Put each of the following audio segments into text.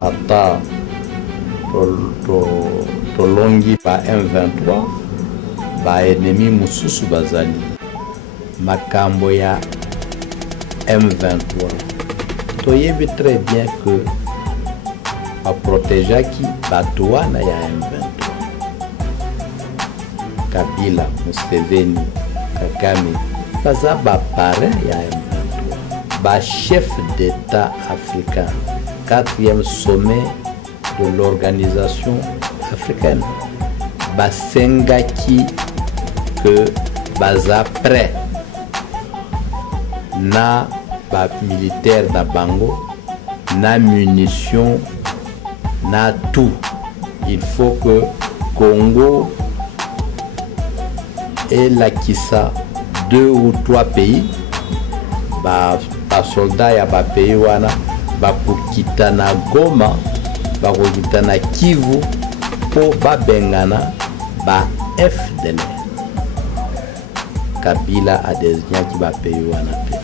ata tolongi ba M23 ba ennemi mususu bazali makambo ya M23 toyebi très bien que ba protégeaki bato wana ya M23 Kabila, Museveni, Kagame baza ba parrain ya M23 ba chef d'état africain 4e sommet de l'organisation africaine basengaki que baza prêt na ba militaire na bango na munitions na tout. Il faut que Congo et la Kissa 2 ou 3 pays ba soldats ya ba pays wana ba kukita na Goma ba kukita na Kivu po ba bengana ba FDL. Kabila a des gens qui va payer wana pe.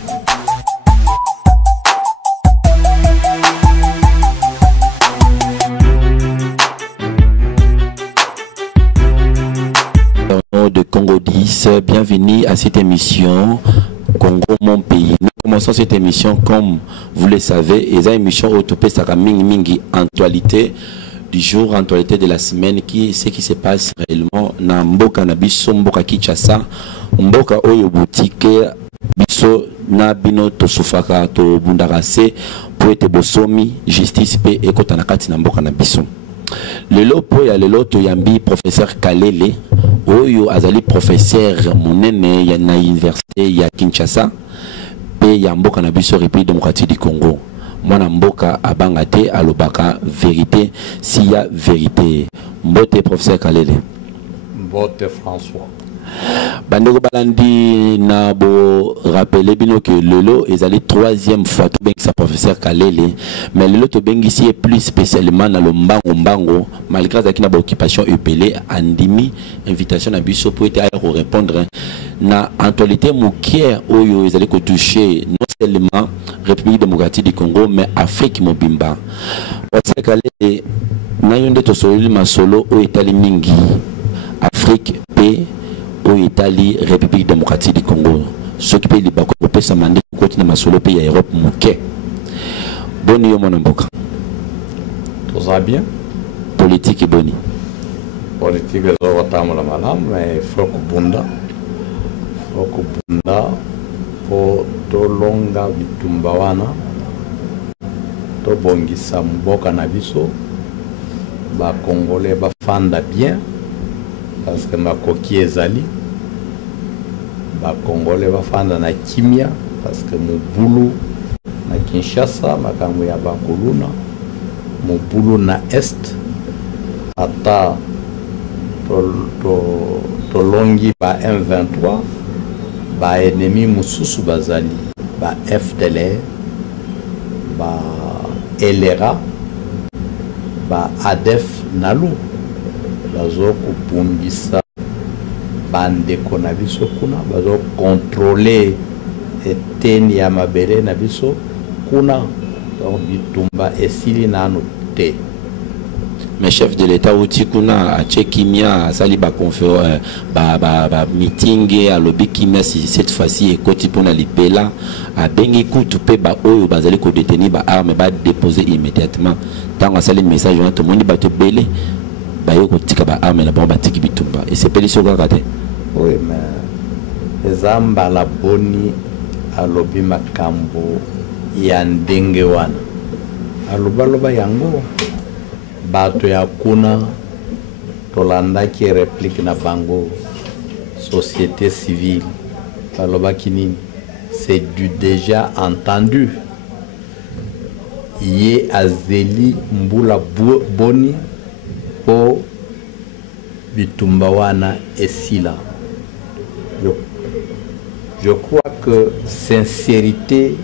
De Congo 10, bienvenue à cette émission Congo mon pays. Nous commençons cette émission comme vous le savez, et une émission autopée sera mingi actualité du jour, actualité de la semaine, qui ce qui se passe réellement na mboka na biso mboka Kinshasa, mboka oyo boutique biso na bino to sufaka to bundarase pour être bosomi justice pe ekota na kati na mboka na biso. Lelo po ya lelo to yambi professeur Kalele oyo azali professeur monene ya na université ya Kinshasa pe ya mboka na biso République démocratique du Congo. Mwana mboka abanga te alobaka vérité s'il y a vérité. Mbote professeur Kalele. Mbote François. Bandeko balandi na bo rappeler bino que lelo ezali 3e fois to bengi sa professeur Kalele, mais lelo to bengi si plus spécialement na lo mbango malgré zakina ba occupation epelé andimi invitation na biso pour être à répondre na actualité mukier oyo ezali ko toucher non seulement République démocratique du Congo mais Afrique mobimba. Professeur Kalele na yonde to solo masolo o etali mingi Afrique pe au Italie, République démocratique du Congo. Ce qui peut les bako peut s'amender côté de masolo pays à Europe mouké. Boni yo mon mboka. Tout ça bien. Politique et boni. Politique est au tamu la malam, mais faut que bunda pour to longa bitumbawana to bongisa mboka na biso ba congolais ba fanda bien. Parce que ma coquille ezali ba congolais va fanda na kimia parce que mon boulot na Kinshasa makambo ya bakuluna mon boulot na est ata to longi ba M23 ba ennemi mususu bazali ba FDL ba LRA ba ADF nalu bazo kupundisa bandeko na biso kuna bazo contrôler eteni ya mabele na biso kuna donc bitumba esili nano te. Mais chef de l'état outi kuna a Tchekimia sali ba conférence ba meeting à lobby kimia si cette fois-ci ekoti pona lipela a bengi kutu pe ba oyo bazali ko détenir ba arme ba déposer immédiatement tant sali message on tout monde ba te belé bayoko tika ba arme na bomba tiki bitumba et c'est peli sur gagate. Oui mais ezamba la boni alobi makambo ya ndenge wana alobaloba yango bato ya kuna tolandaki réplique na bango société civile balobaki nini c'est du déjà entendu ye azeli mbula boni po bitumba wana esila. Je crois que sincérité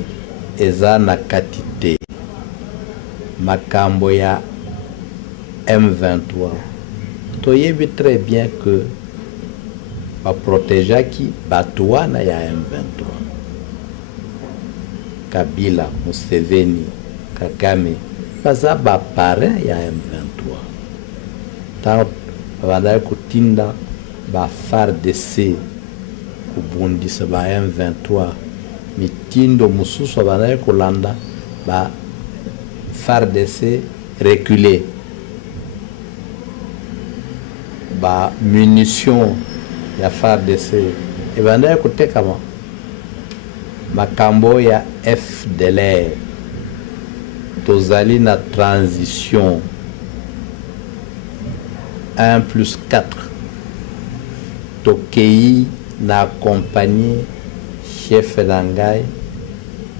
eza na katite makambo ya M23 toyebi très bien que ba protégeaki bato wana ya M23 Kabila, Museveni, Kagame, baza ba parrain ya M23. Tant banda kutinda ba FARDC kubundisa ba M23 mitindo mususu banda kulanda ba FARDC reculer ba munitions ya FARDC et banda kutekama makambo ya FDLR tozali na transition 1+4 tokei na accompagné chef Langai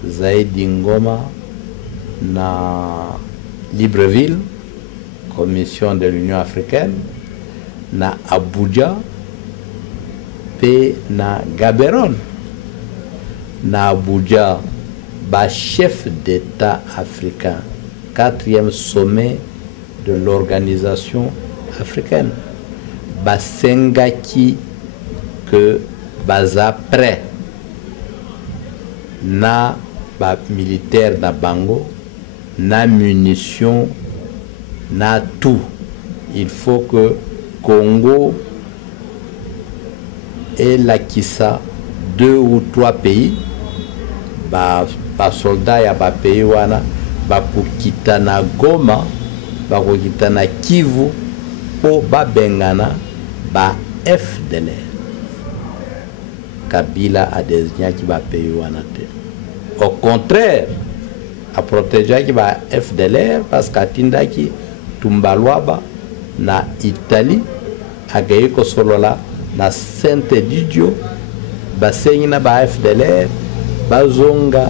Zaidi Ngoma na Libreville, commission de l'Union africaine, na Abuja pe na Gaborone. Na Abuja, ba chef d'État africain, 4e sommet de l'organisation africaine. Ba sengaki que baza prêt na ba militaire na bango, na munitions, na tout. Il faut que Congo et la Kissa, 2 ou 3 pays, ba soldats ya ba pays wana ba kukita na Goma, ba kukita na Kivu po ba bengana ba FDLR. Kabila a désigné qui va payer wana te. Au contraire, a protéger qui va FDLR parce qu'atinda qui Tumbalwaba na Italie a gagné ko solola na Saint-Didio basengi na ba FDLR bazonga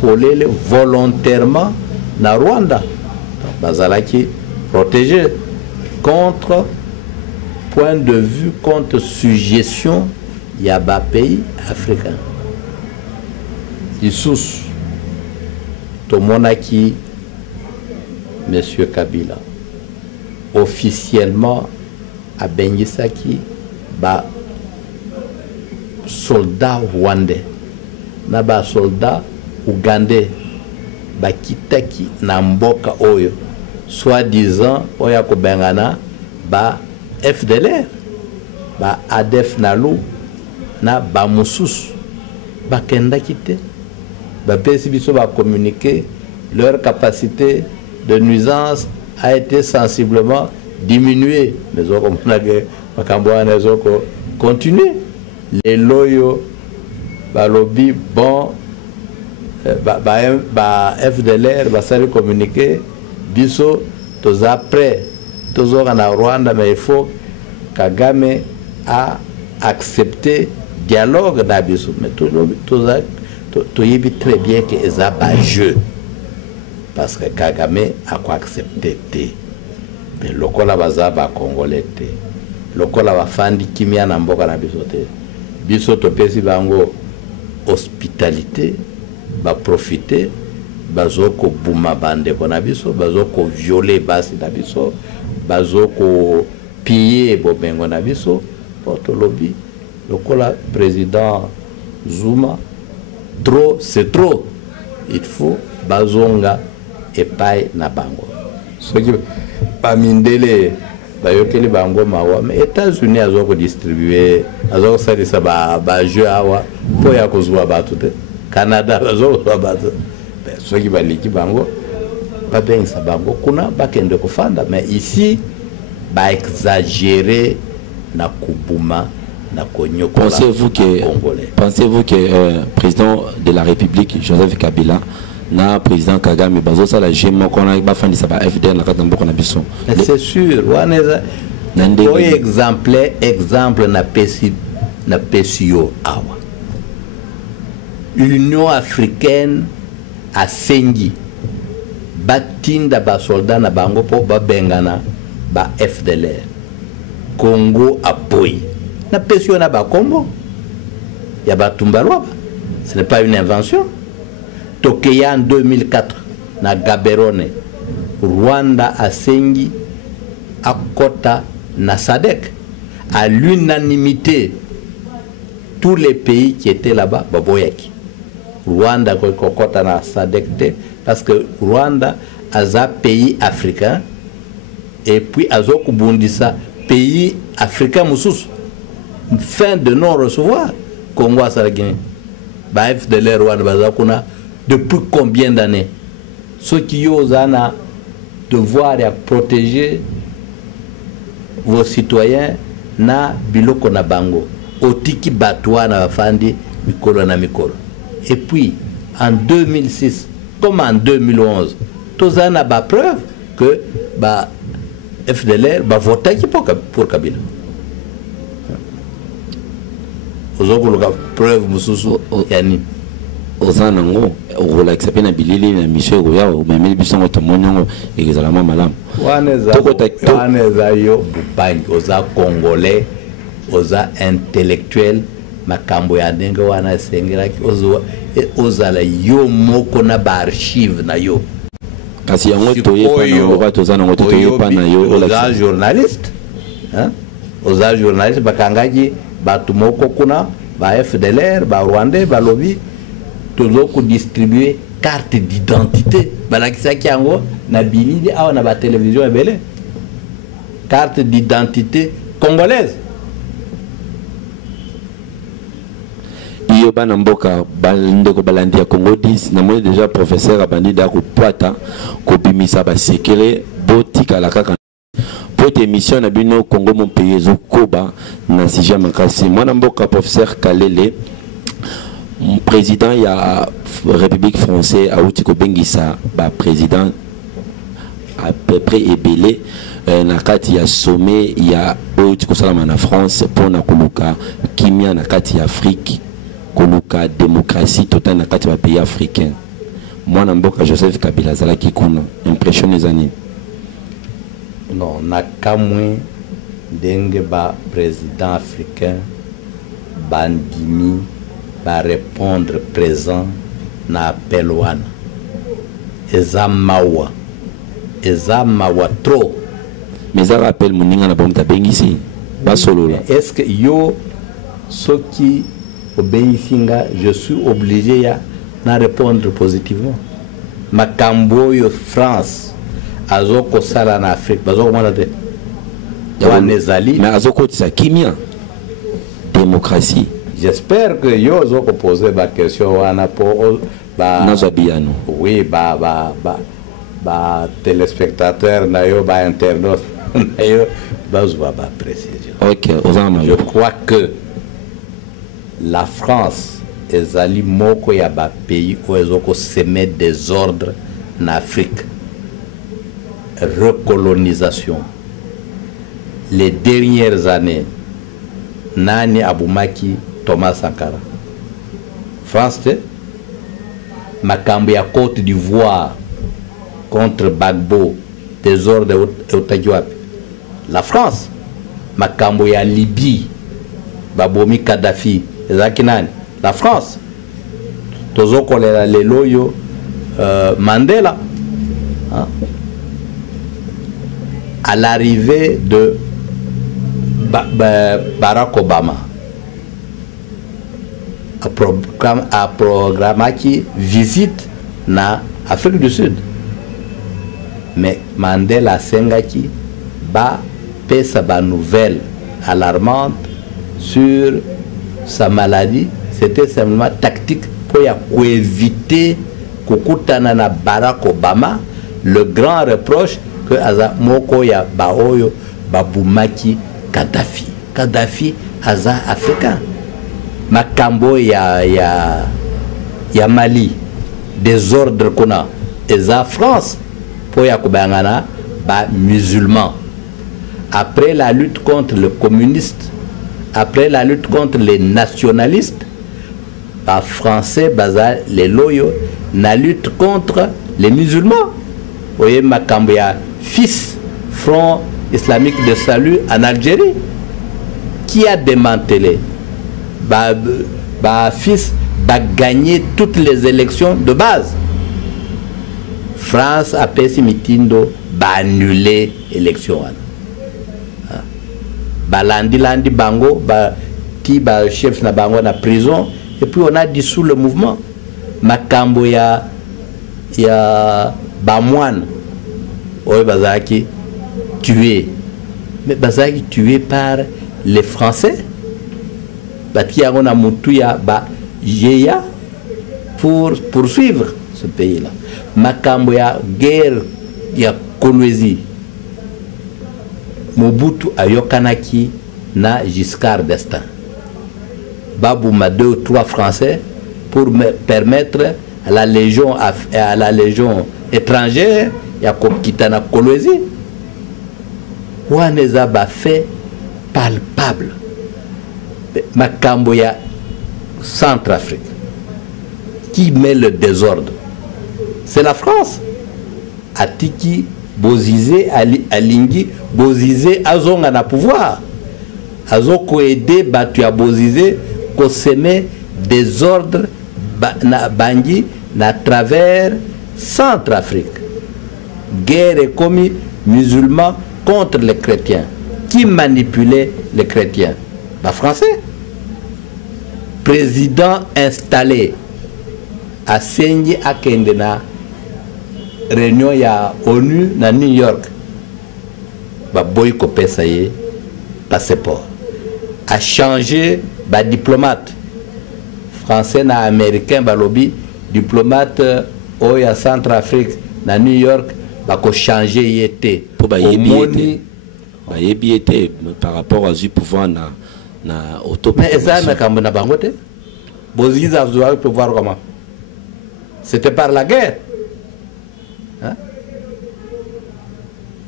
polele volontairement na Rwanda. Bazalaki protégé contre point de vue contre suggestion ya ba pays africain. Isusu tomonaki Monsieur Kabila officiellement a bengisaki ba soldat rwandais na ba soldat ougandais ba kitaki na mboka oyo soi-disant oya ko bengana ba FDLR ba ADF Nalu na ba mususu ba kenda kite ba pesi biso ba communiquer leur capacité de nuisance a été sensiblement diminuée mais on comprend que makambo wana ezoko continuer les loyaux ba lobby bon ba FDLR ba sali communiquer biso toza prêt tozoka na Rwanda mais il faut Kagame a accepté dialogue na biso mais to yebi très bien que eza ba jeu parce que Kagame a quoi accepté te mais lokola baza ba congolais te lokola ba fandi kimia na mboka na biso te biso to pesi bango hospitalité ba profiter bazoko buma bande ko na biso bazoko violer basi na biso bazoko piller bobengo na biso porto lobby lokola président Zuma trop c'est trop il faut bazonga epai na bango soki pa mindele bayokeli bango mawa mais États-Unis azoko distribuer azoko salisa ba jeu awa po ya kozwa batu te Canada azoko batu soki baliki bango ba bengisa bango kuna bakende kofanda mais ici ba exagérer na kubuma. Pensez-vous que président de la République Joseph Kabila na président Kagame bazo sala jemo kona ba fandi sa ba FDL na katambo kona biso c'est sûr waneza exemple na PCO awa Union africaine a sengi batinda ba soldat na bango po ba bengana ba FDLR Congo apoyi na PCO na ba Congo ya ba Tumbalwaba. Ce n'est pas une invention. Tokeya en 2004 na Gaborone Rwanda a sengi akota na SADC à l'unanimité tous les pays qui étaient là-bas baboyaki Rwanda kokota na SADC parce que Rwanda a un pays africain et puis azo kubundisa pays africain mususu fin de non recevoir Congo à la Guinée ba FDLR Rwanda bazakuna depuis combien d'années ceux qui osent devoir protéger vos citoyens na biloko na bango otiki batwa na bafandi mikolo na mikolo. Et puis en 2006 comme en 2011 tous en a preuve que ba FDLR ba voté pour Kabila. Ozokuluka preuve mususu yani ozanango relaxa pena bilili na mission ya o memeli bisongo tomonongo ezalama malamu waneza yo bubangi oza congolais oza intellectuel makambo ya ndenge wana sengeraki ozala yo moko na ba archive na yo kasi yango toyeba ba tozanango toyepa na yo oza journaliste hein oza journaliste bakangaki batu moko kuna ba FDLR ba Rwandais ba lobby toujours distribuer carte d'identité balakisa kiango na bilili awa na ba télévision ebele carte d'identité congolaise iyo bana mboka ndeko balandi ya Congo 10 na moi déjà professeur abandi da ko pwata ko bimisa ba sekele botika la kaka pour émission na bino Congo mon pays zokoba na sija makasi mwana mboka professeur Kalele président ya République française a outiko bengisa ba président à peu près ebelé na kati ya sommet ya outiko salama na France pour na koluka kimia na kati ya Afrique koluka démocratie totale na kati ya pays africain mwana mboka Joseph Kabila zalaki kuna impressionné zani non nakamwe ndenge ba président africain bandimi va répondre présent na appel wana eza mawa trop mais ça rappelle moninga na bonta bengisi ba solo là est-ce que yo soki obeisinga je suis obligé ya na répondre positivement makambo yo France azoko sala na Afrique bazoko mwana te wanezali mais azoko tisa kimia démocratie. J'espère que yo zoko poser ba question wana po ba nazabiano oui ba téléspectateur na yo ba internaute na yo bazwa ba précision. OK, je crois que la France ezali moko ya ba pays où ezoko semer des ordres en Afrique. Recolonisation. Les dernières années, Nani Aboumaki, Thomas Sankara. France, Makambi à Côte d'Ivoire contre Bagbo, désordre Otajuap. La France, Makambi à Libye, Baboumi Kadhafi, Zakinani. La France, Tozoko Leloyo, Mandela. Hein? À l'arrivée de Barack Obama, a programme qui visite na Afrique du Sud. Mais Mandela Sengaki ba pesa ba nouvelle alarmante sur sa maladie. C'était simplement tactique pour éviter kukutana na Barack Obama. Le grand reproche que aza moko ya baoyo babumaki Kadhafi. Kadhafi aza africain. Makambo ya Mali, désordre kona eza France pour ya kubangana ba musulmans. Après la lutte contre le communiste, après la lutte contre les nationalistes, ba français baza les loyo na lutte contre les musulmans. Voyez makambo ya fils Front islamique de salut en Algérie qui a démantelé fils a gagné toutes les élections de base. France a payé mitindo annulé l'élection. Landi bango qui chef na bango na prison et puis on a dissous le mouvement. makambo ya bamouane oyo bazalaki tué, mais bazalaki tué par les Français bati yango na mutu ya ba yeya pour poursuivre ce pays là. Makambo ya guerre ya Kolwezi Mobutu ayokanaki na Giscard d'Estaing babouma 2 ou 3 Français pour permettre à la légion étrangère ya kokitana Kolwezi. Waneza ba fait palpable makambo ya Centrafrique qui met le désordre, c'est la France. Atiki Bozizé alingi Bozizé azonga na pouvoir azoko aider batu ya Bozizé ko semer désordre na bangi na travers Centrafrique. Guerre commis musulmans contre les chrétiens. Qui manipulait les chrétiens? Les Français. Président installé à Sengi Akendena, réunion ya ONU na New York. Boy kopé ça y est, passeport. A changé diplomate. Français na américain lobby diplomate oya Centrafrique na New York ko changer yété pour par rapport à du pouvoir na auto. Mais ça na kambona bangote. Boziza doit pouvoir comment? C'était par la guerre. Hein?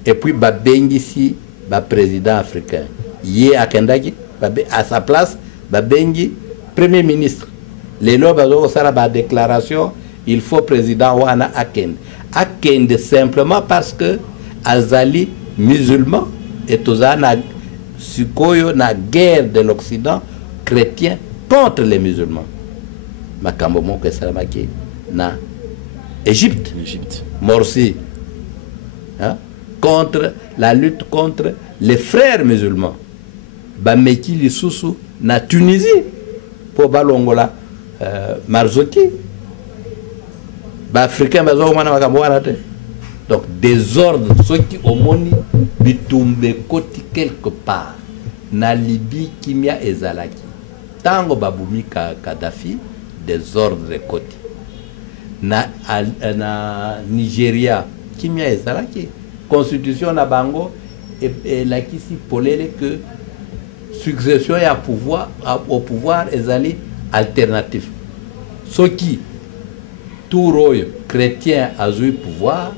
Et puis Babengi président africain. Yé Akendaki à sa place Babengi premier ministre. Les lobes ont déclaration, il faut président Wana Akende. Akende simplement parce que Azali musulman et Tozana Sukoyo na guerre de l'Occident chrétien contre les musulmans. Makambo Monke Salamaki na Égypte. Morsi. Hein? Contre la lutte contre les frères musulmans. Bameki Lisusu na Tunisie pour Balongola Marzoki. Africain donc désordre ceux qui ont moni bitumbe koti quelque part na Libye kimia ezalaki tango babumi Kadhafi désordre koti na Nigeria kimia ezalaki constitution na bango et la kisi polele que succession ya pouvoir au pouvoir ezali alternatif ceux qui tout royaume chrétien a eu pouvoir,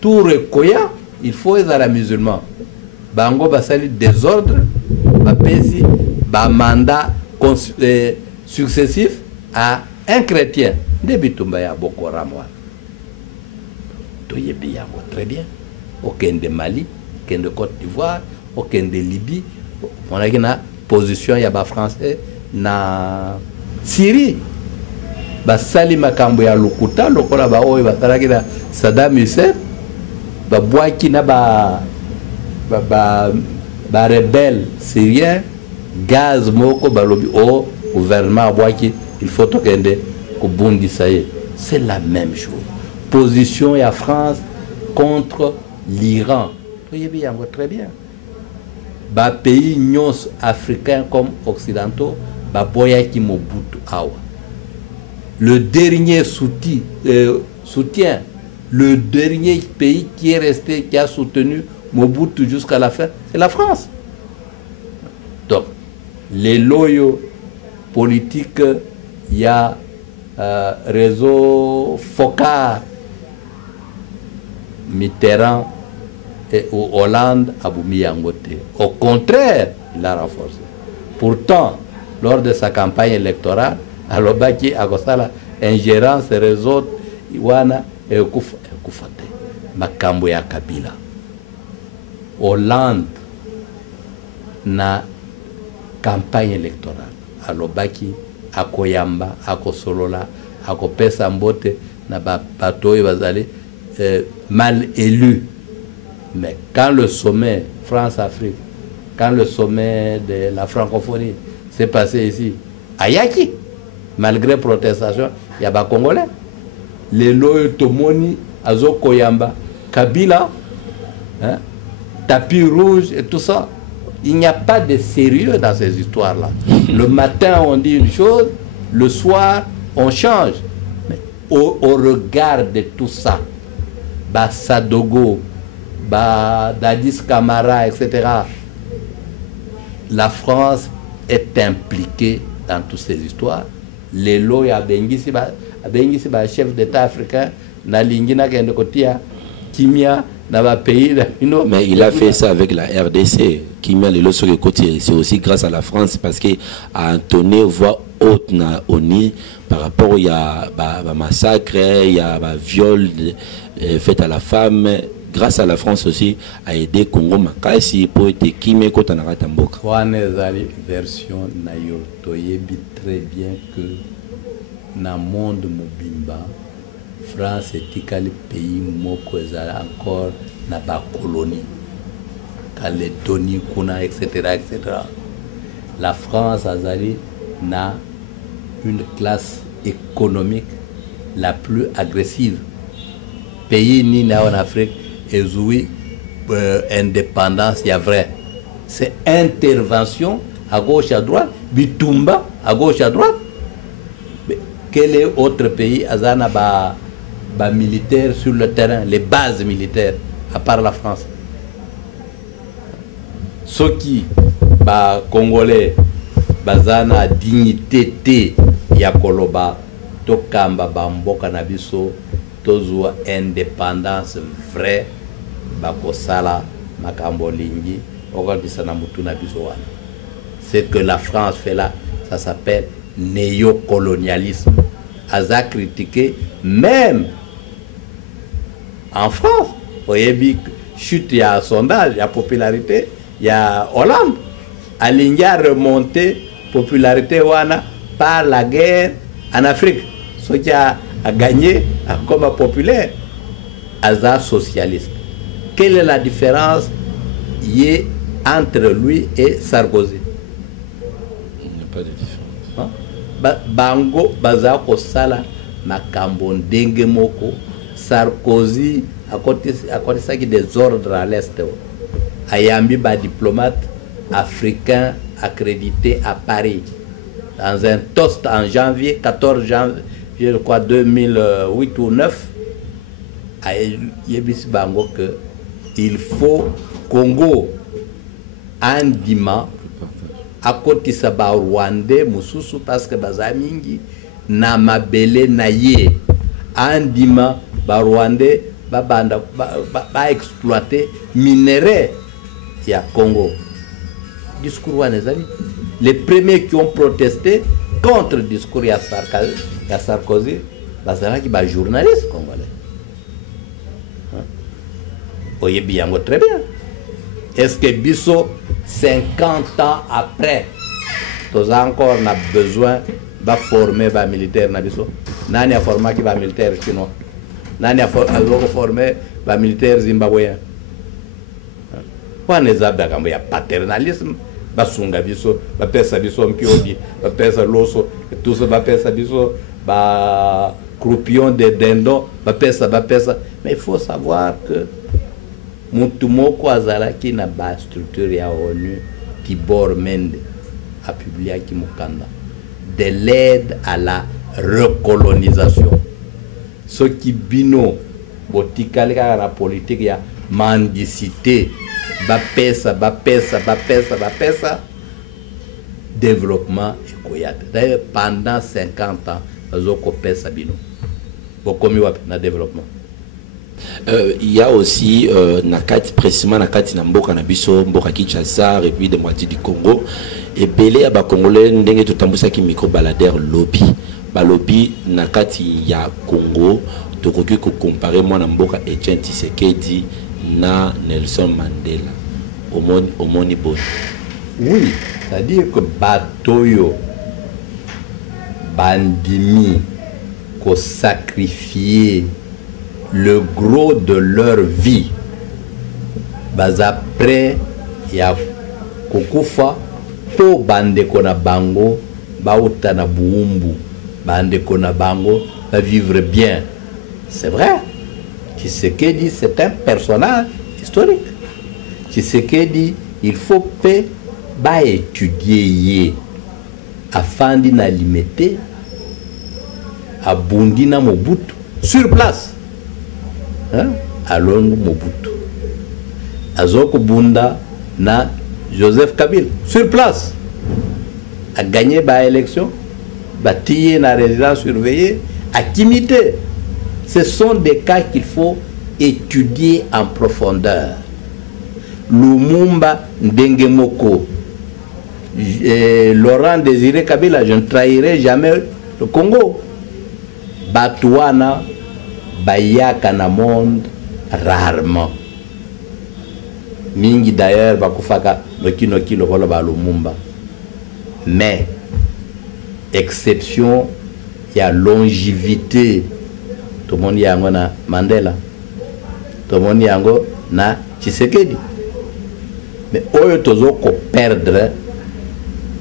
tout rekoya, il faut être la musulman. Bango basali désordre, bapesi, ba mandat successif à un chrétien. Débitumba ya Boko Haram. Très bien. Aucun de Mali, aucun de Côte d'Ivoire, aucun de Libye. On a une position ya ba français na Syrie. Basali makambo ya lukuta lokola ba oyo batalaki na Saddam Hussein babwaki na ba rebelle syrien gaz moko balobi o gouvernement abwaki il faut tokende kobundisa ye. C'est la même chose. Position ya France contre l'Iran. Très bien. Ba pays nyons africains comme occidentaux baboyaki Mobutu awa. Le dernier soutien, le dernier pays qui est resté, qui a soutenu Mobutu jusqu'à la fin, c'est la France. Donc, les loyaux politiques, il y a réseau Foccart, Mitterrand et Hollande, Aboumi Yangote. Au contraire, il l'a renforcé. Pourtant, lors de sa campagne électorale, alobaki akosala ingérence réseau wana ekufate makambo ya Kabila. Hollande na campagne électorale alobaki akoyamba akosolola akopesa mbote na bato oyo bazali mal élu. Mais quand le sommet France-Afrique, quand le sommet de la francophonie s'est passé ici, Ayaki, malgré protestation, il y a des Congolais. les loyo tomoni azo koyamba Kabila, hein, tapis rouge et tout ça. Il n'y a pas de sérieux dans ces histoires-là. Le matin, on dit une chose, le soir, on change. Mais au regard de tout ça, bah Sadogo, bah Dadis Camara, etc., la France est impliquée dans toutes ces histoires. Les lois à Bengisi, chef d'État africain, na lingina kende kotia kimia na ba pays. Mais il a fait ça avec la RDC. Kimia le sur le côté, c'est aussi grâce à la France parce que a entonné voix haute na ONU par rapport il y a massacre, il y a viol fait à la femme. Grâce à la France aussi a aidé Congo makasi pour être Kimia kota na ratamboka. Wanezali version na yo toyebi très bien que na monde mobimba France est le pays moko ezala encore na ba colonie Calédonie kuna etc. La France azali na une classe économique la plus agressive pays ni na en Afrique ezoui indépendance il y a vrai c'est intervention à gauche à droite bitumba à gauche à droite. Mais quel est autre pays azana ba militaires sur le terrain, les bases militaires, à part la France? Ceux qui, Congolais, bazana dignité te yakoloba, tokamba bamboka nabiso, tozua indépendance vraie, bakosala makambo lingi, okandisana mutu nabiso wana. C'est que la France fait là, ça s'appelle néocolonialisme. Aza critiqué même en France. Vous voyez bien, chute, il y a un sondage, il y a popularité, il y a Hollande. Alinga remonté popularité wana par la guerre en Afrique. Ce qui a gagné comme populaire, Aza socialiste. Quelle est la différence entre lui et Sarkozy? Il n'y a pas de différence. Hein? Bango baza kosala makambo ndenge moko. Sarkozy a côté ça qui des ordres à l'est. Ayambi ba diplomate africain accrédité à Paris dans un toast en janvier 14 janvier je crois 2008 ou 9 yebisi bango que il faut Congo andima à côté ça ba Rwandais mususu parce que bazamingi na mabele na ye andima ba Rwandais ba exploiter minerais ya Congo. Discours les premiers qui ont protesté contre le discours ya Sarkozy bazala ki ba journaliste congolais. Oye bien très bien. Est-ce que biso 50 ans après nous encore on a besoin de former les militaires na biso? Nani a formé qui va militaire chinois? Nani a formé les militaires zimbabwéens? Quand les abda kambo ya paternalisme basunga biso ba pesa biso mpiodi ba pesa loso tout ça ba pesa biso ba croupion de dindon ba pesa mais il faut savoir que mutu moko azalaki na ba structure ya ONU Tibor Mende a publié ki mukanda de l'aide à la recolonisation. Ce qui bino botikali ka la politique ya mendicité bapesa développement ekoyate. D'ailleurs pendant 50 ans bazoko pesa bino bokomi wapi na développement. Il y a aussi nakati précisément nakati na mboka na biso mboka Kinshasa et puis de moitié du Congo et belé ba congolais ndenge totambusa ki micro baladeur lobby balobi nakati ya Congo tokoki ko comparer moi na mboka Etienne Tshisekedi na Nelson Mandela omoni bon. Oui, c'est-à-dire que batoyo bandimi ko sacrifier le gros de leur vie baza prêt ya kokufa po bandeko na bango bauta na buumbu bandeko na bango va vivre bien C'est vrai. Tshisekedi, c'est un personnage historique. Tshisekedi, il faut pas étudier afin d'alimenter à Bundina Mobutu sur place. Hein? À Longo Mobutu. Azoko Bunda na Joseph Kabila sur place. A gagné par élection, bâtir la résidence surveillée, à Kimité. Ce sont des cas qu'il faut étudier en profondeur. Lumumba Ndengemoko, Laurent Désiré Kabila, je ne trahirai jamais le Congo. Batouana, Bayaka na monde rarement. Mingi d'ailleurs, Bakufaka, Noki le Koloba Lumumba. Mais, exception, il y a longévité. Tout le monde y a na Mandela. Tout le monde y a na Tshisekedi. Mais oyo tozo ko perdre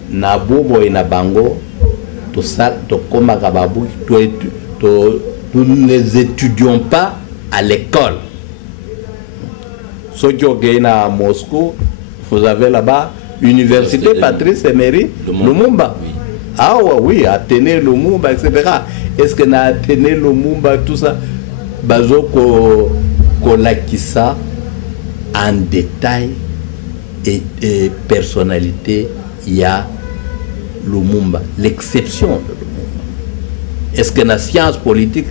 na bobo et na bango tout ça to koma kababu nous ne les étudions pas à l'école. Ceux qui ont gagné à Moscou, vous avez là-bas Université Patrice Emery Lumumba. Oui. Ah oui, Athénée Lumumba, etc. Est-ce que na Athénée Lumumba, tout ça, bazo ko lakisa en détail et personnalité, il y a Lumumba, l'exception de Lumumba. Est-ce que dans la science politique,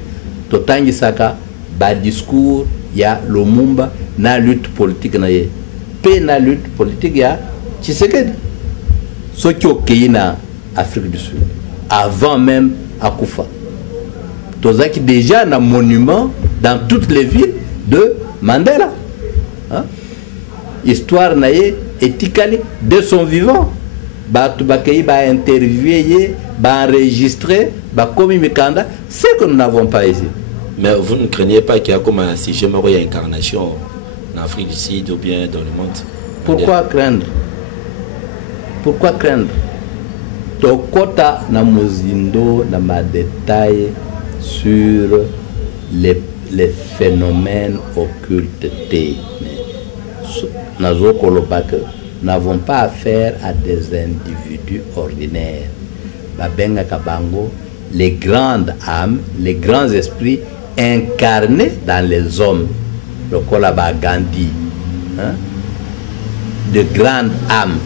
Totangi Saka, bas discours, il y a Lumumba, na lutte politique, na lutte politique, il y a Tshisekedi. Ceux qui ont créé en Afrique du Sud, avant même Akoufa. Tozaki déjà un monument dans toutes les villes de Mandela. Hein? Histoire naïe éthicale de son vivant. Batu bakei ba interviewé, ba enregistré, ba commis mikanda, c'est que nous n'avons pas ici. Mais vous ne craignez pas qu'il y a comme un sujet de incarnation en Afrique du Sud ou bien dans le monde? Pourquoi craindre? Pourquoi craindre? Tokota na mozindo na ma détail sur les phénomènes occultes. Nous n'avons pas affaire à des individus ordinaires. Babenga Kabango, les grandes âmes, les grands esprits incarnés dans les hommes. Le Kolaba Gandhi, hein? De grandes âmes.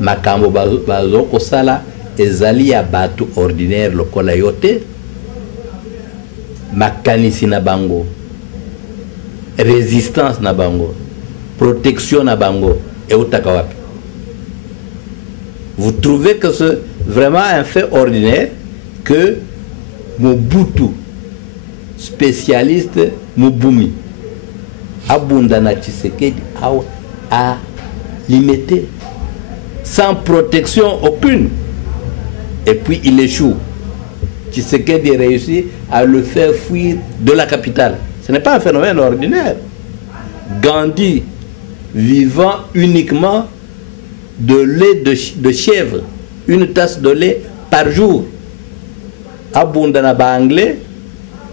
Makambo Bazoko Sala, Ezali Abatu ordinaire, le Kolayote. Makanisi Nabango, résistance Nabango, protection Nabango, et Utakawapi. Vous trouvez que c'est vraiment un fait ordinaire que Mobutu, spécialiste Mubumi, Abundana Tshisekedi a limité, sans protection aucune, et puis il échoue. Tshisekedi réussit à le faire fuir de la capitale. Ce n'est pas un phénomène ordinaire. Gandhi, vivant uniquement de lait de chèvre, une tasse de lait par jour, Abundanaba anglais,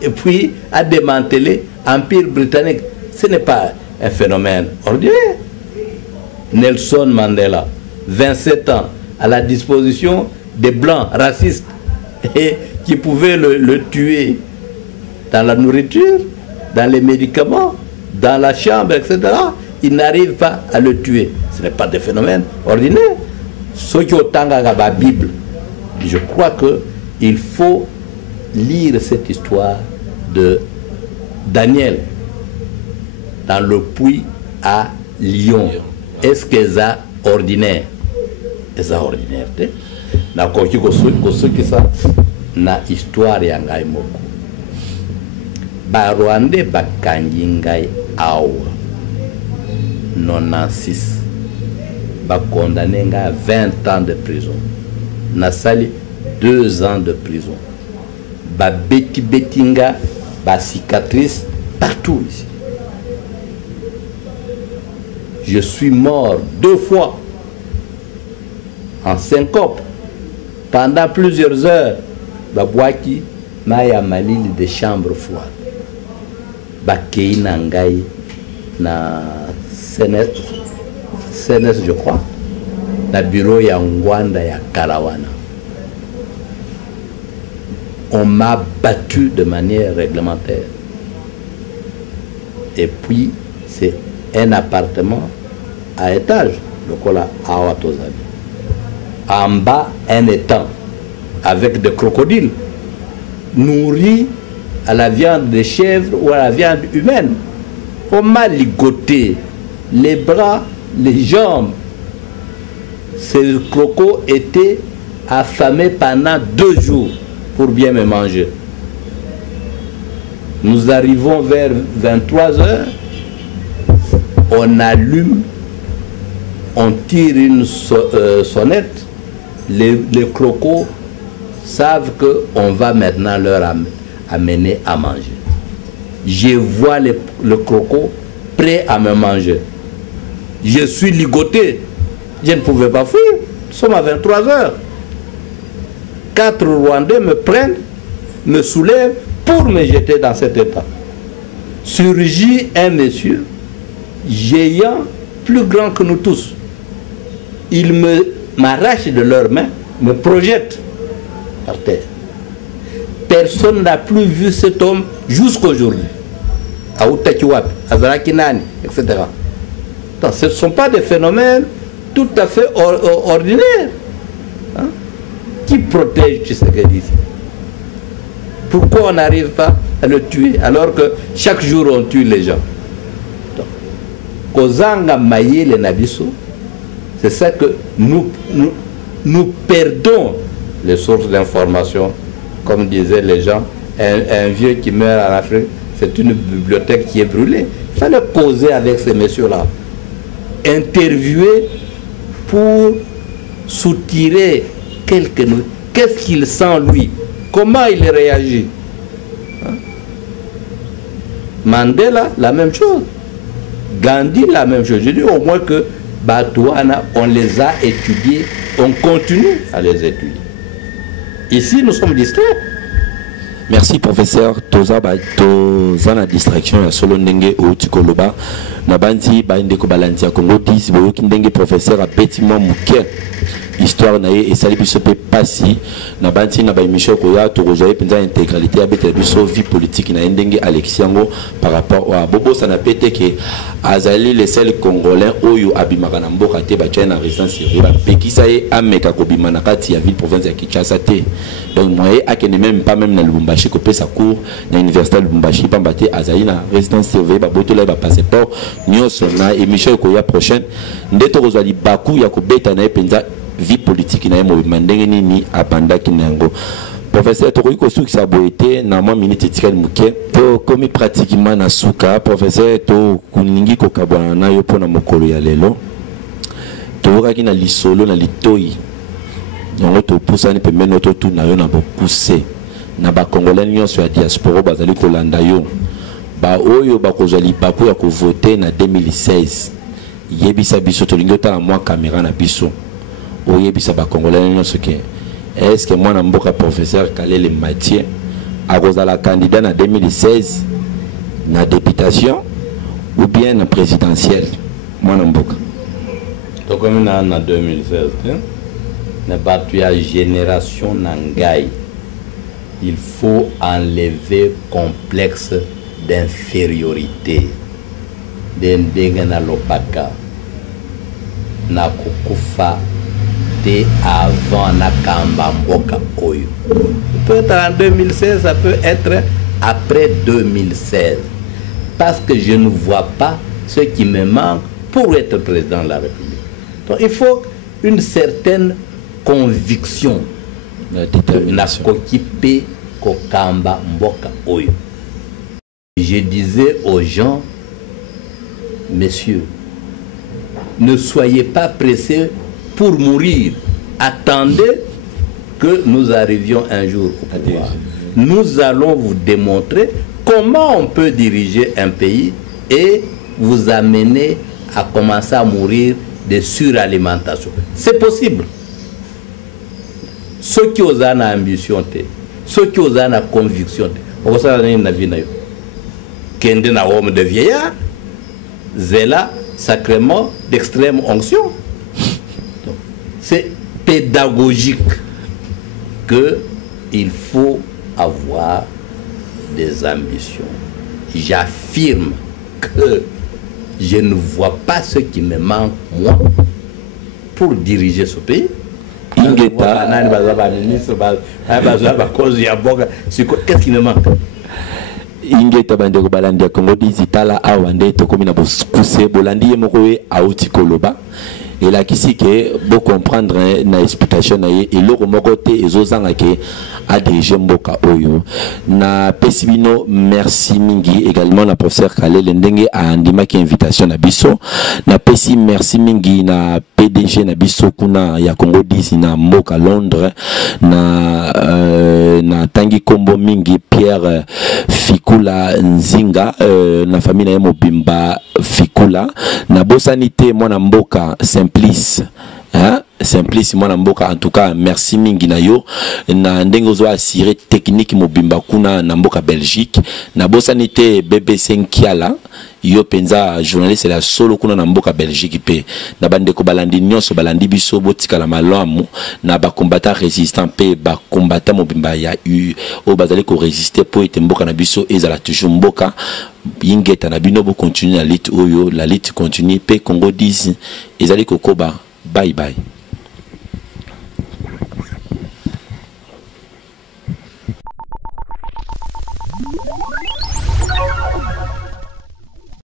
et puis a démantelé l'Empire britannique. Ce n'est pas un phénomène ordinaire. Nelson Mandela, 27 ans, à la disposition des Blancs racistes et qui pouvaient le tuer dans la nourriture, dans les médicaments, dans la chambre, etc. Ils n'arrivent pas à le tuer. Ce n'est pas des phénomènes ordinaires. Ceux qui ont la Bible, je crois qu'il faut lire cette histoire de Daniel dans le puits à Lyon. Est-ce que c'est ordinaire? C'est ordinaire. Na koki ko ceux qui ça na histoire ya ngai moko. Ba Rwanda bakangi ngai awa 96 ba condamné ngai à 20 ans de prison. Na sali 2 ans de prison. Ba betinga ba cicatrice partout ici. Je suis mort 2 fois en syncope pendant plusieurs heures. Babouaki m'a malili de chambre froide. bakei na ngai na CNS je crois na bureau ya Ngwanda ya Karawana. On m'a battu de manière réglementaire. Et puis, c'est un appartement à étage, le cola à Ouattozali. En bas, un étang avec des crocodiles nourris à la viande de chèvre ou à la viande humaine. On m'a ligoté les bras, les jambes. Ces crocos étaient affamés pendant 2 jours pour bien me manger. Nous arrivons vers 23 heures, on allume, on tire une sonnette, les crocos savent qu'on va maintenant leur amener à manger. Je vois le croco prêt à me manger. Je suis ligoté, je ne pouvais pas fuir, nous sommes à 23 heures. 4 Rwandais me prennent, me soulèvent pour me jeter dans cet état. Surgit un monsieur, géant, plus grand que nous tous. Il m'arrache de leurs mains, me projette par terre. Personne n'a plus vu cet homme jusqu'aujourd'hui. À Outakiwap, à Zarakinani, etc. Donc, ce ne sont pas des phénomènes tout à fait ordinaires. Hein? Qui protège Tshisekedi ici? Pourquoi on n'arrive pas à le tuer alors que chaque jour on tue les gens? Kozanga Maye le Nabiso, c'est ça que nous perdons les sources d'information. Comme disaient les gens, un vieux qui meurt en Afrique, c'est une bibliothèque qui est brûlée. Il fallait causer avec ces messieurs-là. Interviewer pour soutirer quelques... Qu'est-ce qu'il sent lui? Comment il réagit? Hein? Mandela, la même chose. Gandhi, la même chose. Je dis au moins que Batouana, on les a étudiés, on continue à les étudier. Ici, nous sommes distraits. Merci, professeur. Toza na distraction ya solo ndenge o tikoloba na banti ba ndeko balantia Congo 10 boyo kindenge professeur a bêtiment muke histoire na ye esali biso pe pasi na banti na ba émission ko ya to rejoindre penza intégralité ya bete biso vie politique na ndenge Alexiango par rapport à Bobo ça na pété que azali les seuls congolais oyo abimaka na mboka te ba tchana résidence ba pekisa ye ameka ko bimana kati ya ville province ya Kinshasa te donc moi akene même pas même na Lubumbashi ko pesa cours na université de Lubumbashi pambate azali na résidence surveillée ba botola ba passeport nyonso na émission ko ya prochaine ndeto kozali baku ya ko beta na penza vie politique na mo mandenge nini abandaki nango. Professeur Tokoyi Kosuki Saboete na mwa minute tikali muke to komi pratiquement na suka professeur to kuningi ko kabwana na yo pona mokolo ya lelo to kaki na lisolo na litoi yango to pusani pemeno to tu na yo na bopuse na ba congolais nyonso ya diaspora bazali kolanda yo ba oyo bakozali baku ya ko voter na 2016 yebisa biso to lingo ta mwa caméra na biso oyebisa ba congolais nyonso ke est-ce que moi mboka professeur Kalele Mathieu a la candidat en 2016 na députation ou bien na présidentielle moi mboka to comme en 2016 na batu ya génération nangai il faut enlever complexe d'infériorité dendenga na lopaka na kukufa avant Nakamba Mboka Oyo. Peut-être en 2016, ça peut être après 2016. Parce que je ne vois pas ce qui me manque pour être président de la République. Donc il faut une certaine conviction. Na kokipe kokamba Mboka Oyo. Je disais aux gens, messieurs, ne soyez pas pressés pour mourir. Attendez que nous arrivions un jour au pouvoir. Nous allons vous démontrer comment on peut diriger un pays et vous amener à commencer à mourir de suralimentation. C'est possible. Ceux qui ont une ambition, ceux qui ont une conviction, Kende na homme de vieillard, Zéla, sacrement d'extrême onction. C'est pédagogique qu'il faut avoir des ambitions. J'affirme que je ne vois pas ce qui me manque, moi, pour diriger ce pays. Qu'est-ce qui me manque? Ingeta bandeko balandi ya Congo dizitala awande tokomi na boskuse bolandi ye mokowe auti koloba et là kisi ke bo comprendre na explication na ye eloko moko te ezozanga ke a dirigé mboka oyo na pesibino. Merci mingi également na professeur Kalele ndenge a andimaki invitation na biso na pesi. Merci mingi na PDG na biso kuna ya Congo 10 na mboka Londres na tangi kombo mingi Pierre Fikula Nzinga na famille na ye mobimba Fikula na bosanité mwana mboka Simplice Simplice mwana mboka. En tout cas merci mingi na yo na ndenge zo assurer technique mobimba kuna na mboka Belgique na bosanité BBC Nkiala yo penza journaliste la solo kuna na mboka Belgique pe na bandeko balandi nyonso balandi biso botika la malamu na ba combattant résistant pe ba combattant mobimba ya o bazali ko résister po ete mboka na biso ezala toujours mboka ingeta na bino bo continuer la lutte oyo la lutte continue pe Congo 10 ezali kokoba. Bye bye.